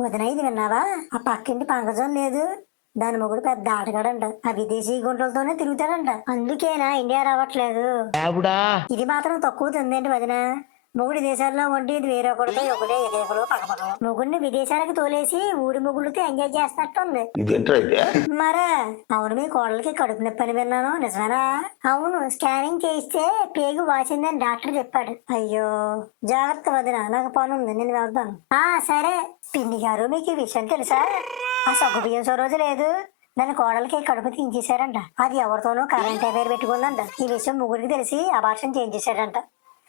వదిన ఇది విన్నావా ఆ పక్కింటి పంకజం లేదు. దాని మొగుడు పెద్ద ఆటగాడంట. ఆ విదేశీ గుంటలతోనే తిరుగుతాడంట. అందుకేనా ఇండియా రావట్లేదు. ఇది మాత్రం తక్కువ తిందేంటి వదిన? మొగుడు దేశాల్లో ఇది వేరే ఒకటితో ఒకటే ఎగేకలు పక్కపక్కలు మొగుడిని విదేశాలకు తోలేసి ఊరి మొగుళ్ళతో ఎంజాయ్ చేస్తున్నట్టుంది. మరే అవును మీ కోడలికి కడుపు నొప్పి అని విన్నాను నిజమేనా? అవును స్కానింగ్ చేయిస్తే పేగు వాసిందని డాక్టర్ చెప్పాడు. అయ్యో జాగ్రత్త వదిన నాకు పని ఉంది నేను వెళ్తాను. ఆ సరే. పిన్ని గారు మీకు ఈ విషయం తెలుసా? ఆ సగ్గు బియ్యం సరోజు లేదు. దాని కోడలికి కడుపు తీయించేశారంట అది ఎవరితోనూ కరెంట్ అఫైర్ పెట్టుకుందంట. ఈ విషయం ముగ్గురికి తెలిసి అభాషణ చేయించేశాడంట.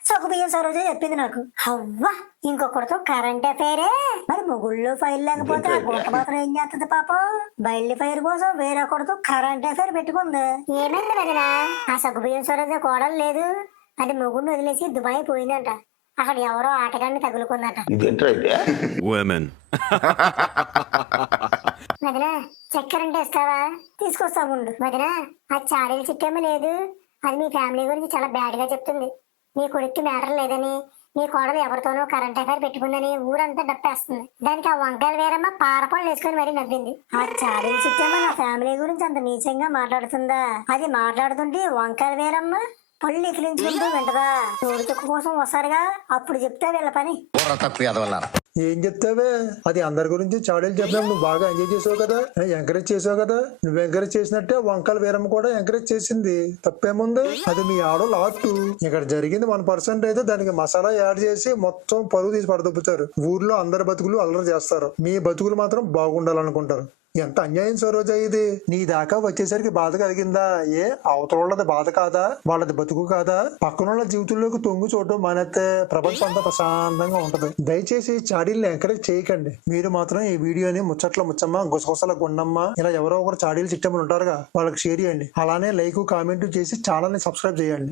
సగ్గు బియ్యం సరోజే చెప్పింది నాకు. అవ్వా ఇంకొకరితో కరెంట్ అఫైరే మరి ముగుళ్ళు ఫైల్ లేకపోతే ఆ గుంట మాత్రం ఏం చేస్తుంది పాపం? బయలు ఫైర్ కోసం వేరొకరితో కరెంట్ అఫైర్ పెట్టుకుంది. ఏమైంది వదినా? ఆ సగ్గు బియ్యం సరోజ కోడలు లేదు. అది ముగ్గురిని వదిలేసి దుబాయ్ పోయిందంట. అక్కడ ఎవరో ఆటగాన్ని తగులుకుందట. వదినా చక్కెర అంటే ఇస్తావా తీసుకొస్తా ఉండు వదినా ఆ చాడీల చిట్టేమో లేదు. అది మీ ఫ్యామిలీ గురించి చాలా బ్యాడ్గా చెప్తుంది. నీ కొడుక్కి మ్యాటర్ లేదని నీ కోడలు ఎవరితోనో కరెంట్ అఫైర్ పెట్టుకుందని ఊరంతా డప్పేస్తుంది. దానికి ఆ వంకాయలు వేరమ్మ పారపళ్ళు వేసుకొని మరీ నవ్వింది. ఆ చాడీల చిట్టేమో నా ఫ్యామిలీ గురించి అంత నీచంగా మాట్లాడుతుందా? అది మాట్లాడుతుంటే వంకాయలు వేరమ్మ పళ్ళు ఎకిలించుకుంటూ వింటదా? తోడుతుక్కు కోసం వస్తారుగా అప్పుడు చెప్తే వీళ్ళ పని. ఏం చెప్తావే? అది అందరి గురించి చాడీలు చెప్పావు నువ్వు బాగా ఎంజాయ్ చేసావు కదా? ఎంకరేజ్ చేసావు కదా? నువ్వు ఎంకరేజ్ చేసినట్టే వంకల వీరమ్మ కూడా ఎంకరేజ్ చేసింది. తప్పేముంది? అది మీ ఆడోళ్ళు ఆర్ట్ ఇక్కడ జరిగింది వన్ పర్సెంట్ అయితే దానికి మసాలా యాడ్ చేసి మొత్తం పరుగు తీసి పడదొప్పుతారు ఊర్లో అందరి బతుకులు అల్లరి చేస్తారు. మీ బతుకులు మాత్రం బాగుండాలనుకుంటారు. ఎంత అన్యాయం సరోజా ఇది? నీ దాకా వచ్చేసరికి బాధ కలిగిందా? ఏ అవతలది బాధ కాదా? వాళ్ళది బతుకు కాదా? పక్కనున్న జీవితంలోకి తొంగు చూడడం మానేస్తే ప్రపంచం అంతా ప్రశాంతంగా ఉంటది. దయచేసి చాడీల్ని ఎంకరేజ్ చేయకండి. మీరు మాత్రం ఈ వీడియోని ముచ్చట్ల ముచ్చమ్మ గుసగుసల గుండమ్మ ఇలా ఎవరో ఒకరు చాడీలు చిట్టమని ఉంటారుగా వాళ్ళకి షేర్ చేయండి. అలానే లైక్ కామెంట్ చేసి ఛానల్ని సబ్స్క్రైబ్ చేయండి.